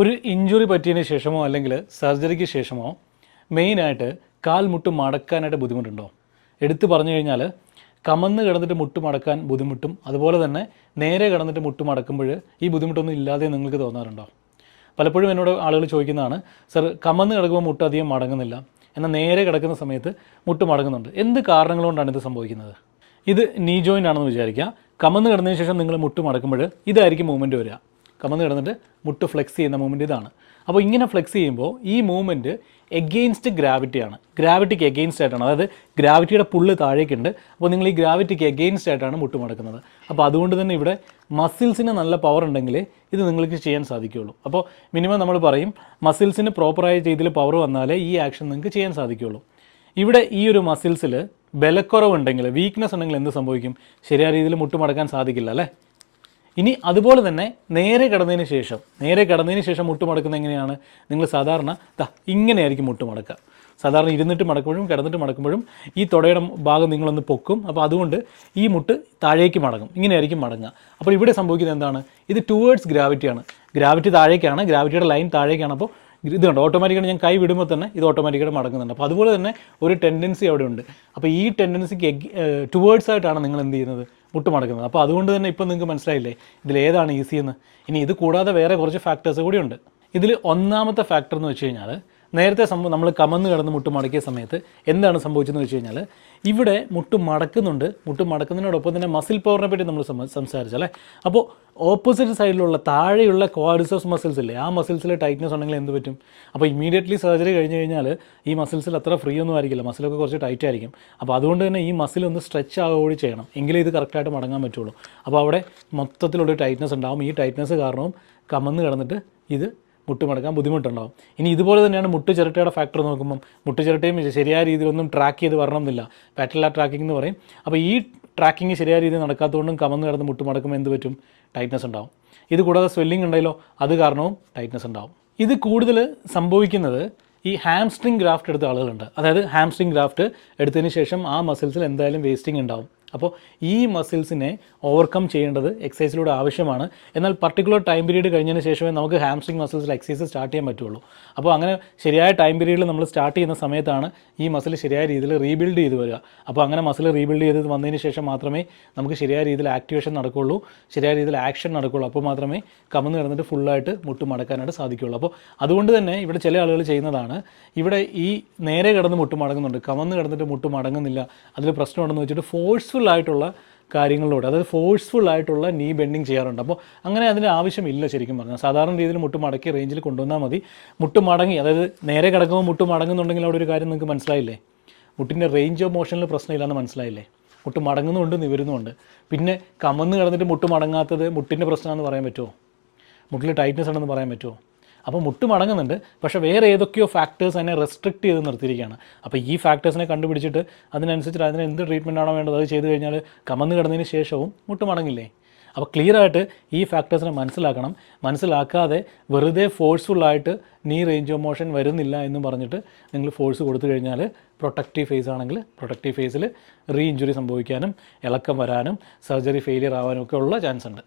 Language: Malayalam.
ഒരു ഇഞ്ചുറി പറ്റിയതിന് ശേഷമോ അല്ലെങ്കിൽ സർജറിക്ക് ശേഷമോ മെയിനായിട്ട് കാൽ മുട്ട് മടക്കാനായിട്ട് ബുദ്ധിമുട്ടുണ്ടോ? എടുത്തു പറഞ്ഞു കഴിഞ്ഞാൽ കമന്ന് കിടന്നിട്ട് മുട്ട് മടക്കാൻ ബുദ്ധിമുട്ടും അതുപോലെ തന്നെ നേരെ കിടന്നിട്ട് മുട്ട് മടക്കുമ്പോൾ ഈ ബുദ്ധിമുട്ടൊന്നും ഇല്ലാതെ നിങ്ങൾക്ക് തോന്നാറുണ്ടോ? പലപ്പോഴും എന്നോട് ആളുകൾ ചോദിക്കുന്നതാണ് സർ കമന്ന് കിടക്കുമ്പോൾ മുട്ട് അധികം മടങ്ങുന്നില്ല. എന്നാൽ നേരെ കിടക്കുന്ന സമയത്ത് മുട്ട് മടങ്ങുന്നുണ്ട്. എന്ത് കാരണങ്ങൾ കൊണ്ടാണ് ഇത് സംഭവിക്കുന്നത്? ഇത് നീ ജോയിന്റ് ആണെന്ന് വിചാരിക്കുക. കമന്ന് കിടന്നതിന് ശേഷം നിങ്ങൾ മുട്ട് മടക്കുമ്പോൾ ഇതായിരിക്കും മൂവ്മെന്റ് വരിക. കമന്ന് കിടന്നിട്ട് മുട്ട് ഫ്ലെക്സ് ചെയ്യുന്ന മൂവ്മെന്റ് ഇതാണ്. അപ്പോൾ ഇങ്ങനെ ഫ്ലെക്സ് ചെയ്യുമ്പോൾ ഈ മൂവ്മെന്റ് എഗെയിൻസ്റ്റ് ഗ്രാവിറ്റിയാണ് ഗ്രാവിറ്റിക്ക് എഗെയിൻസ്റ്റ് ആയിട്ടാണ്. അതായത് ഗ്രാവിറ്റിയുടെ പുള്ള് താഴേക്കുണ്ട്. അപ്പോൾ നിങ്ങൾ ഈ ഗ്രാവിറ്റിക്ക് എഗെയിൻസ്റ്റ് ആയിട്ടാണ് മുട്ട് മടക്കുന്നത്. അപ്പോൾ അതുകൊണ്ട് തന്നെ ഇവിടെ മസിൽസിന് നല്ല പവർ ഉണ്ടെങ്കിൽ ഇത് നിങ്ങൾക്ക് ചെയ്യാൻ സാധിക്കുകയുള്ളൂ അപ്പോൾ മിനിമം നമ്മൾ പറയും മസിൽസിന് പ്രോപ്പറായ രീതിയിൽ പവർ വന്നാലേ ഈ ആക്ഷൻ നിങ്ങൾക്ക് ചെയ്യാൻ സാധിക്കുകയുള്ളൂ ഇവിടെ ഈ ഒരു മസിൽസിൽ ബലക്കുറവുണ്ടെങ്കിൽ വീക്ക്നെസ് ഉണ്ടെങ്കിൽ എന്ത് സംഭവിക്കും? ശരിയായ രീതിയിൽ മുട്ട് മടക്കാൻ സാധിക്കില്ല അല്ലേ? ഇനി അതുപോലെ തന്നെ നേരെ കിടന്നതിന് ശേഷം നേരെ കിടന്നതിന് ശേഷം മുട്ട് മടക്കുന്നത് എങ്ങനെയാണ്? നിങ്ങൾ സാധാരണ ദാ ഇങ്ങനെയായിരിക്കും മുട്ട് മടക്കുക സാധാരണ ഇരുന്നിട്ട് മടക്കുമ്പോഴും കിടന്നിട്ട് മടക്കുമ്പോഴും ഈ തുടയുടെ ഭാഗം നിങ്ങളൊന്ന് പൊക്കും. അപ്പോൾ അതുകൊണ്ട് ഈ മുട്ട് താഴേക്ക് മടങ്ങും. ഇങ്ങനെയായിരിക്കും മടങ്ങുക. അപ്പോൾ ഇവിടെ സംഭവിക്കുന്നത് എന്താണ്? ഇത് ടുവേർഡ്സ് ഗ്രാവിറ്റിയാണ് ഗ്രാവിറ്റി താഴേക്കാണ്. ഗ്രാവിറ്റിയുടെ ലൈൻ താഴേക്കാണ്. അപ്പോൾ ഇത് കണ്ടോ? ഓട്ടോമാറ്റിക്കാണ് ഞാൻ കൈ വിടുമ്പോൾ തന്നെ ഇത് ഓട്ടോമാറ്റിക്കായിട്ട് മടങ്ങുന്നുണ്ട്. അപ്പോൾ അതുപോലെ തന്നെ ഒരു ടെൻഡൻസി അവിടെ ഉണ്ട് അപ്പോൾ ഈ ടെൻഡൻസിക്ക് ടുവേർഡ്സ് ആയിട്ടാണ് നിങ്ങൾ എന്ത് ചെയ്യുന്നത്? മുട്ട് മടക്കുന്നത് അപ്പോൾ അതുകൊണ്ട് തന്നെ ഇപ്പം നിങ്ങൾക്ക് മനസ്സിലായില്ലേ? ഇതിൽ ഏതാണ് ഈസി എന്ന്? ഇനി ഇത് കൂടാതെ വേറെ കുറച്ച് ഫാക്ടേഴ്സ് കൂടിയുണ്ട് ഇതിൽ ഒന്നാമത്തെ ഫാക്ടർ എന്ന് വെച്ച് കഴിഞ്ഞാൽ നേരത്തെ സംഭവം നമ്മൾ കമന്ന് കിടന്ന് മുട്ട് മടക്കിയ സമയത്ത് എന്താണ് സംഭവിച്ചതെന്ന് വെച്ച് കഴിഞ്ഞാൽ ഇവിടെ മുട്ട് മടക്കുന്നുണ്ട്. മുട്ട് മടക്കുന്നതിനോടൊപ്പം തന്നെ മസിൽ പവറിനെ പറ്റി നമ്മൾ സംസാ- സംസാരിച്ചല്ലേ അപ്പോൾ ഓപ്പോസിറ്റ് സൈഡിലുള്ള താഴെയുള്ള ക്വാറിസോസ് മസിൽസ് ഇല്ലേ? ആ മസിൽസിൽ ടൈറ്റ്നസ് ഉണ്ടെങ്കിൽ എന്ത് പറ്റും? അപ്പോൾ ഇമീഡിയറ്റ്ലി സർജറി കഴിഞ്ഞ് കഴിഞ്ഞാൽ ഈ മസിൽസിൽ അത്ര ഫ്രീ ഒന്നും ആയിരിക്കില്ല. മസിലൊക്കെ കുറച്ച് ടൈറ്റ് ആയിരിക്കും. അപ്പോൾ അതുകൊണ്ട് തന്നെ ഈ മസിൽ ഒന്ന് സ്ട്രെച്ച് ആവുകയും ചെയ്യണം. എങ്കിലേ ഇത് കറക്റ്റായിട്ട് മടങ്ങാൻ പറ്റുള്ളൂ. അപ്പോൾ അവിടെ മൊത്തത്തിലുള്ള ടൈറ്റ്നസ് ഉണ്ടാവും. ഈ ടൈറ്റ്നസ് കാരണവും കമന്ന് കിടന്നിട്ട് ഇത് മുട്ട് മടക്കാൻ ബുദ്ധിമുട്ടുണ്ടാവും. ഇനി ഇതുപോലെ തന്നെയാണ് മുട്ട് ചിരട്ടയുടെ ഫാക്ടർ നോക്കുമ്പം മുട്ട് ചിരട്ടയും ശരിയായ രീതിയിലൊന്നും ട്രാക്ക് ചെയ്ത് വരണമെന്നില്ല. പാറ്റലാ ട്രാക്കിംഗ് എന്ന് പറയും. അപ്പോൾ ഈ ട്രാക്കിംഗ് ശരിയായ രീതിയിൽ നടക്കാത്തതുകൊണ്ടും കമന്ന് കിടന്ന് മുട്ട് മടക്കുമ്പോൾ എന്ത് പറ്റും? ടൈറ്റ്നസ് ഉണ്ടാവും. ഇത് കൂടാതെ സ്വെല്ലിംഗ് ഉണ്ടല്ലോ അത് കാരണവും ടൈറ്റ്നസ് ഉണ്ടാവും. ഇത് കൂടുതൽ സംഭവിക്കുന്നത് ഈ ഹാംസ്ട്രിങ് ഗ്രാഫ്റ്റ് എടുത്ത ആളുകളുണ്ട്. അതായത് ഹാംസ്ട്രിങ് ഗ്രാഫ്റ്റ് എടുത്തതിന് ശേഷം ആ മസിൽസിൽ എന്തായാലും വേസ്റ്റിംഗ് ഉണ്ടാവും. അപ്പോൾ ഈ മസിൽസിനെ ഓവർകം ചെയ്യേണ്ടത് എക്സസൈസിലൂടെ ആവശ്യമാണ്. എന്നാൽ പർട്ടിക്കുലർ ടൈം പീരീഡ് കഴിഞ്ഞതിന് ശേഷമേ നമുക്ക് ഹാംസ്ട്രിങ് മസിൽസിൽ എക്സസൈസ് സ്റ്റാർട്ട് ചെയ്യാൻ പറ്റുള്ളൂ. അപ്പോൾ അങ്ങനെ ശരിയായ ടൈം പീരീഡിൽ നമ്മൾ സ്റ്റാർട്ട് ചെയ്യുന്ന സമയത്താണ് ഈ മസിൽ ശരിയായ രീതിയിൽ റീബിൽഡ് ചെയ്ത് വരിക. അപ്പോൾ അങ്ങനെ മസിൽ റീബിൽഡ് ചെയ്ത് വന്നതിന് ശേഷം മാത്രമേ നമുക്ക് ശരിയായ രീതിയിൽ ആക്ടിവേഷൻ നടക്കുകയുള്ളൂ. ശരിയായ രീതിയിൽ ആക്ഷൻ നടക്കുകയുള്ളൂ. അപ്പോൾ മാത്രമേ കമന്ന് കിടന്നിട്ട് ഫുള്ളായിട്ട് മുട്ട് മടക്കാനായിട്ട് സാധിക്കുകയുള്ളൂ. അപ്പോൾ അതുകൊണ്ട് തന്നെ ഇവിടെ ചില ആളുകൾ ചെയ്യുന്നതാണ്. ഇവിടെ ഈ നേരെ കിടന്ന് മുട്ട് മടങ്ങുന്നുണ്ട്. കമന്ന് കിടന്നിട്ട് മുട്ട് മടങ്ങുന്നില്ല. അതിൽ പ്രശ്നമുണ്ടെന്ന് വെച്ചിട്ട് ഫോഴ്സ്ഫുൾ ആയിട്ടുള്ള കാര്യങ്ങളിലൂടെ അതായത് ഫോഴ്സ്ഫുൾ ആയിട്ടുള്ള നീ ബെൻഡിങ് ചെയ്യാറുണ്ട്. അപ്പോൾ അങ്ങനെ അതിന് ആവശ്യമില്ല ശരിക്കും പറഞ്ഞാൽ. സാധാരണ രീതിയിൽ മുട്ട് മടക്കി റേഞ്ചിൽ കൊണ്ടുവന്നാൽ മതി. മുട്ട് മടങ്ങി അതായത് നേരെ കിടക്കുമ്പോൾ മുട്ട് മടങ്ങുന്നുണ്ടെങ്കിൽ അവിടെ ഒരു കാര്യം നിങ്ങൾക്ക് മനസ്സിലായില്ലേ? മുട്ടിന്റെ റേഞ്ച് ഓഫ് മോഷനിൽ പ്രശ്നമില്ലാന്ന് മനസ്സിലായില്ലേ? മുട്ട് മടങ്ങുന്നുണ്ട് നിവരുന്നുണ്ട് പിന്നെ കമന്ന് കിടന്നിട്ട് മുട്ട് മടങ്ങാത്തത് മുട്ടിന്റെ പ്രശ്നമാണെന്ന് പറയാൻ പറ്റുമോ? മുട്ടിൽ ടൈറ്റ്നസ് ആണെന്ന് പറയാൻ പറ്റുമോ? അപ്പോൾ മുട്ട് മടങ്ങുന്നുണ്ട് പക്ഷേ വേറെ ഏതൊക്കെയോ ഫാക്ടേഴ്സ് അതിനെ റെസ്ട്രിക്ട് ചെയ്ത് നിർത്തിയിരിക്കുകയാണ്. അപ്പോൾ ഈ ഫാക്ടേഴ്സിനെ കണ്ടുപിടിച്ചിട്ട് അതിനനുസരിച്ച് അതിന് എന്ത് ട്രീറ്റ്മെന്റ് ആണോ വേണ്ടത്? അത് ചെയ്ത് കഴിഞ്ഞാൽ കമന്ന് കിടന്നതിന് ശേഷവും മുട്ട് മടങ്ങില്ലേ അപ്പോൾ ക്ലിയർ ആയിട്ട് ഈ ഫാക്ടേഴ്സിനെ മനസ്സിലാക്കണം. മനസ്സിലാക്കാതെ വെറുതെ ഫോഴ്സ്ഫുള്ളായിട്ട് നീ റേഞ്ച് ഓഫ് മോഷൻ വരുന്നില്ല എന്ന് പറഞ്ഞിട്ട് നിങ്ങൾ ഫോഴ്സ് കൊടുത്തു കഴിഞ്ഞാൽ പ്രൊട്ടക്റ്റീവ് ഫേസ് ആണെങ്കിൽ പ്രൊട്ടക്റ്റീവ് ഫേസിൽ റീ ഇഞ്ചുറി സംഭവിക്കാനും ഇളക്കം വരാനും സർജറി ഫെയിലിയർ ആവാനും ഒക്കെ ഉള്ള ചാൻസ് ഉണ്ട്.